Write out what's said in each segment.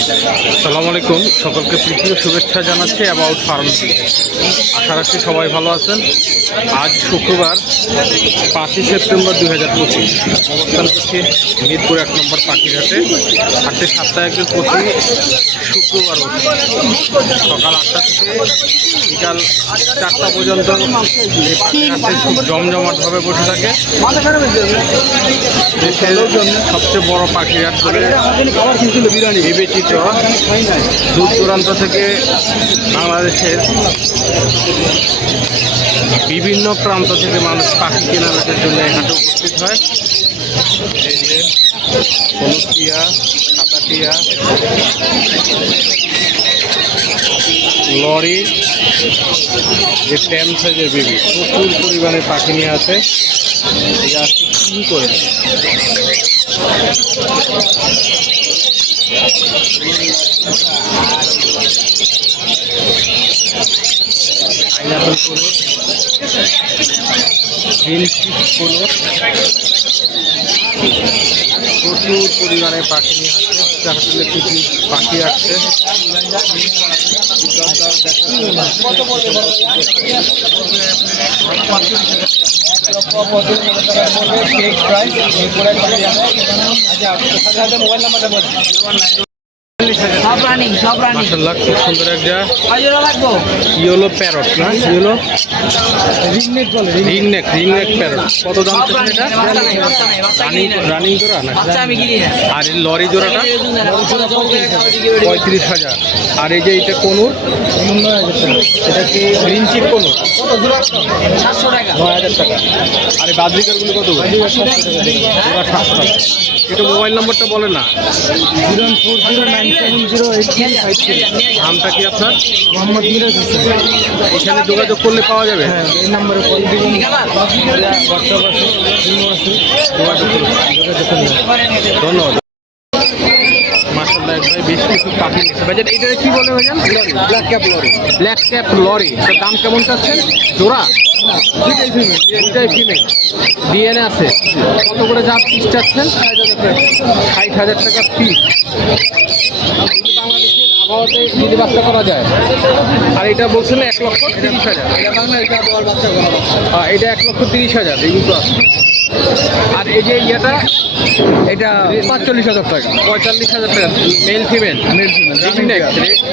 সালাম আলাইকুম সকলকে প্রীতীয় শুভেচ্ছা জানাচ্ছি অ্যাবাউট ফার্ম আশা রাখছি সবাই ভালো আছেন আজ শুক্রবার পাঁচই সেপ্টেম্বর দুই হাজার পঁচিশ অবস্থান করছি মিরপুর এক নম্বর পাখিরহাটে হাটে সাপ্তাহিকের প্রতি শুক্রবার সকাল আটটা থেকে বিকাল চারটা পর্যন্ত খুব জমজমাটভাবে বসে থাকে সবচেয়ে বড় পাখিঘাট বলে বিবেচিত দূর দূরান্ত থেকে বাংলাদেশের বিভিন্ন প্রান্ত থেকে মানুষ পাখি কেনাবেচার জন্য এখানে উপস্থিত হয়। এই যে হলুদ টিয়া সাদা টিয়া লরি, যে টেন সাইজের বেবি, প্রচুর পরিমাণে পাখি নিয়ে আছে এই আজকে কি করে? পাইনাপেল কোলো গ্রিন চিপ প্রচুর পরিমাণে পাখি নিয়ে আসছে চারটে কিছু পাখি আসছে মোবাইল নাম্বারটা বলুন সব রানিং সব রানিং। মাসাল্লাহ খুব সুন্দর একটা লাগবো? ইয়েলো প্যারট না? Yellow? Ring neck ring neck parrot. কত দাম এটা? রানিং রানিং জোড়া না আমি কিনি না আর এই লরি জোড়াটা? পঁয়ত্রিশ হাজার। আর এই যে এটা কোনুর? এটা কি গ্রিন চিপ কোনুর? সাতশো টাকা। নয় হাজার টাকা। আর এই বাদ্রিকারগুলো কত জোড়া সাতশো টাকা। এটা মোবাইল নম্বরটা বলে না। নামটা কি আপনার? মোহাম্মদ মিরাজ এখানে যোগাযোগ করলে পাওয়া যাবে? হ্যাঁ এই নাম্বারে কল দিবেন। হোয়াটসঅ্যাপ আছে ইমো আছে। যোগাযোগ করুন যোগাযোগ করুন। ধন্যবাদ। ভাই বেশ কিছু পাখি এইটা কি বলে ভাইজান? Black cap lory black cap lory তো দাম কেমন চাচ্ছেন? জোড়া? দুইটাই ফিমেল দুটাই ফিমেল ডিএনএ আছে। কত করে যা পিস চাচ্ছেন? ষাট হাজার টাকা পিস আবহাওয়াতে যদি বাচ্চা করা যায়? আর এটা বলছেন এক লক্ষ তিরিশ হাজার। এটা আবার বাচ্চা করা এটা এক লক্ষ তিরিশ হাজার। আছে। আর এই যে ইয়েটা এটা পাঁচচল্লিশ হাজার টাকা। পঁয়তাল্লিশ হাজার টাকা। মেল ফিমেল মেল ফিমেল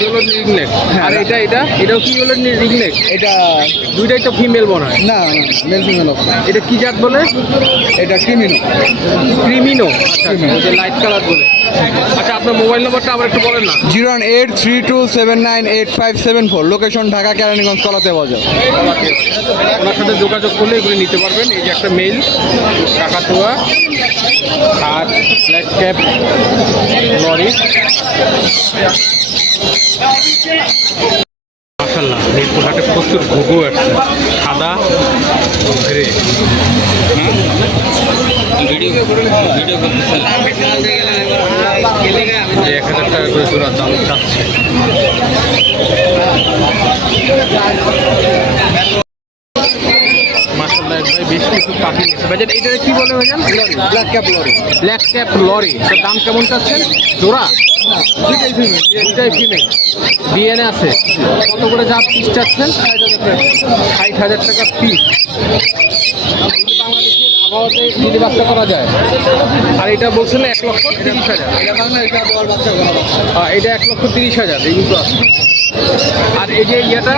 হলো রিং আর এটা এটা? এটাও কি হলো রিং নেক এটা দুইটাই তো ফিমেল মনে হয়। না মেল ফিমেল এটা কি জাত বলে? এটা ক্রিমিনো ক্রিমিনো আচ্ছা লাইট কালার বলে। আচ্ছা আপনার মোবাইল নম্বরটা আবার একটু বলেন না। Zero one eight three two seven nine eight five seven four. Location Dhaka Keraniganj কলাতে বাজার। ওনার সাথে যোগাযোগ করলে এগুলো নিতে পারবেন। এই যে একটা মেইল কাকাতুয়া আর ব্ল্যাক ক্যাপ লরি মিরপুর হাটে প্রচুর ঘুঘু আসছে সাদা যে এক হাজার টাকা করে জোড়ার দাম চাচ্ছে। বেশ কিছু পাখি নিচ্ছে ভাইজান এইটা কি বলে ভাইজান? Black cap lory black cap lory তো দাম কেমন চাচ্ছেন? জোড়া? দুইটাই ফিমেল দুটাই ফিমেল ডিএনএ আছে। কত করে যা পিস চাচ্ছেন? ষাট হাজার টাকা পিস বাংলাদেশের আবহাওয়াতে যদি বাচ্চা করা যায় আর এটা বলছেন এক লক্ষ তিরিশ হাজার। এটা বাচ্চা এটা এক লক্ষ তিরিশ হাজার এই দুটো আছে। আর এই যে ইয়েটা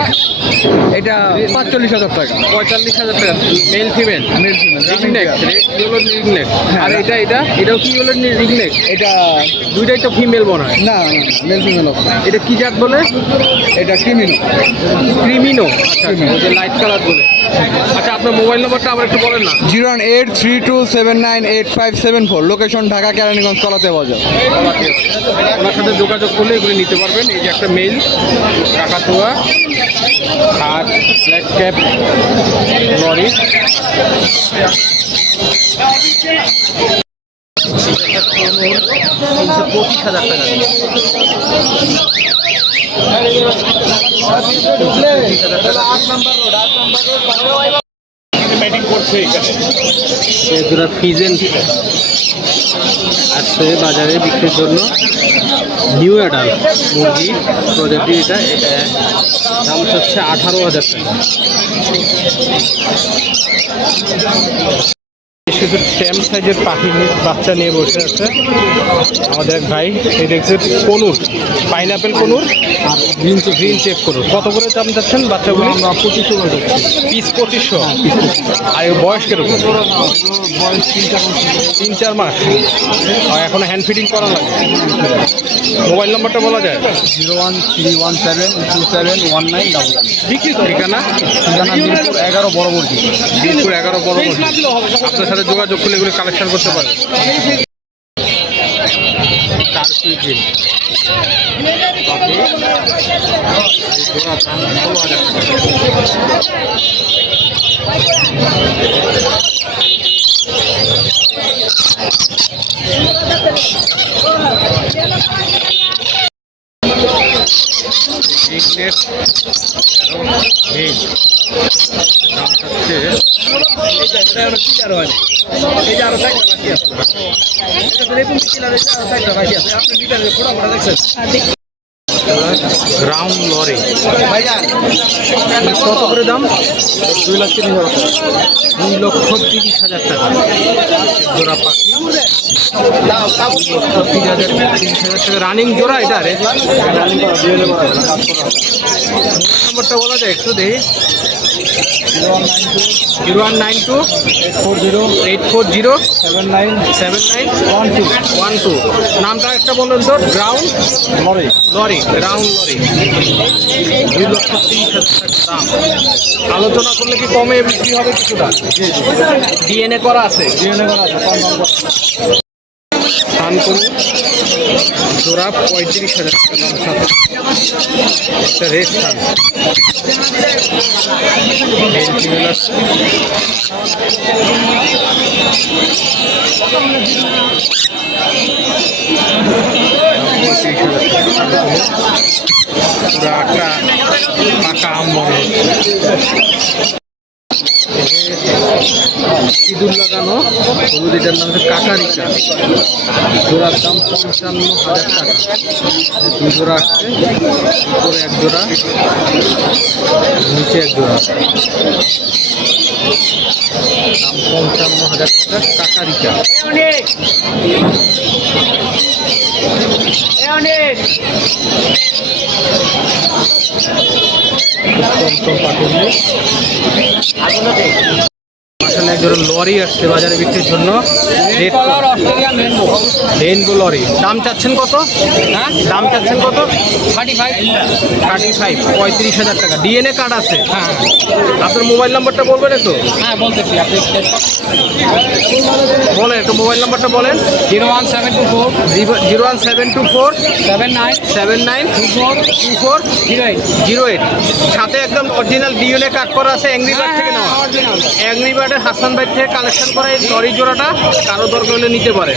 এটা পাঁচচল্লিশ হাজার টাকা। পঁয়তাল্লিশ হাজার টাকা male female male female ring neck হলো রিং নেক আর এটা এটা এটাও কি হলো রিং নেক এটা দুইটাই তো ফিমেল মনে হয়। না মেল ফিমেল এটা কি জাত বলে? এটা ক্রিমিনো ক্রিমিনো আচ্ছা, লাইট কালার বলে। আচ্ছা আপনার মোবাইল নাম্বারটা আবার একটু বলেন না। Zero one eight three two seven nine eight five seven four. Location Dhaka Keraniganj কলাতে বাজার ওনার সাথে যোগাযোগ করলে এগুলো নিতে পারবেন। এই যে একটা মেইল কাকাতুয়া আর ব্ল্যাক ক্যাপ লরি পঁচিশ হাজার টাকা। ফিজেন আসছে বাজারে বিক্রির জন্য। নিউ অ্যাডাল মুরগি প্রজাতি এটা এটা দাম হচ্ছে আঠারো হাজার টাকা। শুধু টেম সাইজের পাখি বাচ্চা নিয়ে বসে আছে। আমাদের এক ভাই এই দেখছে কনুর পাইনাপেল কনুর আর গ্রিন চেক গ্রিন চেক করুন কত করে দাম যাচ্ছেন বাচ্চাগুলো? আমরা পঁচিশশো করে পিস পঁচিশশো। আর বয়স কীরকম? বয়স তিন চার মাস। তিন চার মাস আর এখন হ্যান্ড ফিটিং করা লাগে। মোবাইল নাম্বারটা বলা যায়? Zero one three one seven two seven one nine double বিক্রি ঠিকানা? ঠিকানা মিরপুর এগারো বড়বর্তী বীরপুর এগারো বড় বড়। আপনার সাথে যোগাযোগ করলে এগুলো কালেকশন করতে পারে। চার লরি। কত করে দাম? দুই লাখ তিরিশ হাজার দুই লক্ষ তিরিশ হাজার টাকা। জোড়া পাখি। তিরিশ হাজার তিরিশ হাজার টাকা। রানিং জোড়া এটা রে। নম্বরটা বলা যায় একটু দেখি। Zero one nine two four zero eight four zero seven nine seven nine one two one two. নামটা একটা বলুন তো ground lory. Lory round lory. দুই লক্ষ তিরিশ হাজার দাম। আলোচনা করলে কি কমে বিক্রি হবে কিছুটা? ডিএনএ করা আছে। ডিএনএ করা আছে। স্থান করুন। জোড়া পঁয়ত্রিশ হাজার টাকা দাম সাথে। একটা রেড স্থান একটা পাকা আম মনে হচ্ছে ইঁদুর লাগানো এটার নাম হচ্ছে কাকারিকা জোড়ার দাম পঞ্চান্ন হাজার টাকা। দুই জোড়া আসছে, উপরে এক জোড়া, নিচে এক জোড়া। দাম পঞ্চান্ন হাজার টাকা কাকারিকা অনেক অনেক টমটম পাঠিয়ে একজন লরি আসছে বাজারে বিক্রির জন্য। রেনবো লরি দাম চাচ্ছেন কত? হ্যাঁ? দাম চাচ্ছেন কত? থার্টি ফাইভ থার্টি ফাইভ পঁয়ত্রিশ হাজার টাকা। ডিএনএ কার্ড আছে? হ্যাঁ। আপনার মোবাইল নাম্বারটা বলবেন একটু? হ্যাঁ বলতেছি আপনি বলেন একটু মোবাইল নাম্বারটা বলেন। Zero one seven two four. Zero one seven two four. Seven nine. Seven nine. Two four. Two four. Zero eight. Zero eight. সাথে একদম অরিজিনাল ডিএনএ কার্ড করা আছে অ্যাংরি বার্ড থেকে নেওয়া। অরিজিনাল অ্যাংরি বার্ডের হাসান ভাই থেকে কালেকশন করে এই দড়ি জোড়াটা কারও দরকার হলে নিতে পারে।